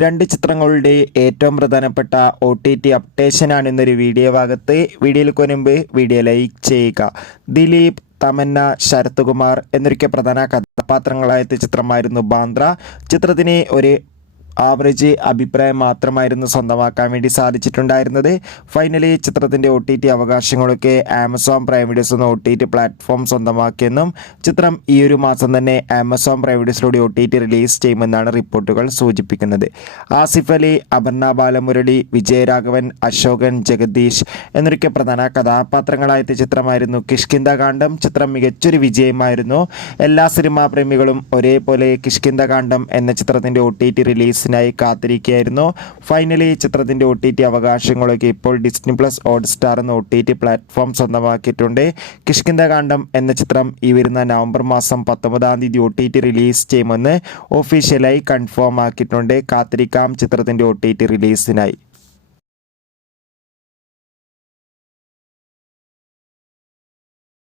രണ്ട് ചിത്രങ്ങളുടെ ഏറ്റവും പ്രധാനപ്പെട്ട OTT അപ്ഡേഷനാണ് ഇന്നൊരു വീഡിയോ ഭാഗത്ത്. വീഡിയോയിൽ മുൻപ് വീഡിയോ ലൈക്ക് ചെയ്യുക. ദിലീപ്, തമന്ന, ശരത് കുമാർ എന്നൊക്കെ പ്രധാന കഥാപാത്രങ്ങളായ ചിത്രമായിരുന്നു ബാന്ദ്ര. ചിത്രത്തിന് ഒരു ആവറേജ് അഭിപ്രായം മാത്രമായിരുന്നു സ്വന്തമാക്കാൻ വേണ്ടി സാധിച്ചിട്ടുണ്ടായിരുന്നത്. ഫൈനലി ചിത്രത്തിൻ്റെ OTT അവകാശങ്ങളൊക്കെ ആമസോൺ പ്രൈം വീഡിയോസ് എന്ന OTT പ്ലാറ്റ്ഫോം സ്വന്തമാക്കിയെന്നും ചിത്രം ഈ ഒരു മാസം തന്നെ ആമസോൺ പ്രൈം വീഡിയോസിലൂടെ OTT റിലീസ് ചെയ്യുമെന്നാണ് റിപ്പോർട്ടുകൾ സൂചിപ്പിക്കുന്നത്. ആസിഫ് അലി, അപർണ ബാലമുരളി, വിജയരാഘവൻ, അശോകൻ, ജഗദീഷ് എന്നൊക്കെ പ്രധാന കഥാപാത്രങ്ങളായ ചിത്രമായിരുന്നു കിഷ്കിന്ധാകാന്ഡം. ചിത്രം മികച്ചൊരു വിജയമായിരുന്നു. എല്ലാ സിനിമാ പ്രേമികളും ഒരേപോലെ കിഷ്കിന്ധാകാന്ഡം എന്ന ചിത്രത്തിൻ്റെ OTT റിലീസ് കാത്തിരിക്കുകയായിരുന്നു. ഫൈനലി ചിത്രത്തിന്റെ OTT അവകാശങ്ങളൊക്കെ ഇപ്പോൾ ഡിസ്നി പ്ലസ് ഹോട്ട്സ്റ്റാർ എന്ന OTT പ്ലാറ്റ്ഫോം സ്വന്തമാക്കിയിട്ടുണ്ട്. കിഷ്കിന്ധാകാന്ഡം എന്ന ചിത്രം ഈ വരുന്ന നവംബർ മാസം 19 OTT റിലീസ് ചെയ്യുമെന്ന് ഒഫീഷ്യലായി കൺഫേം ആക്കിയിട്ടുണ്ട്. കാത്തിരിക്കാം ചിത്രത്തിന്റെ OTT റിലീസിനായി.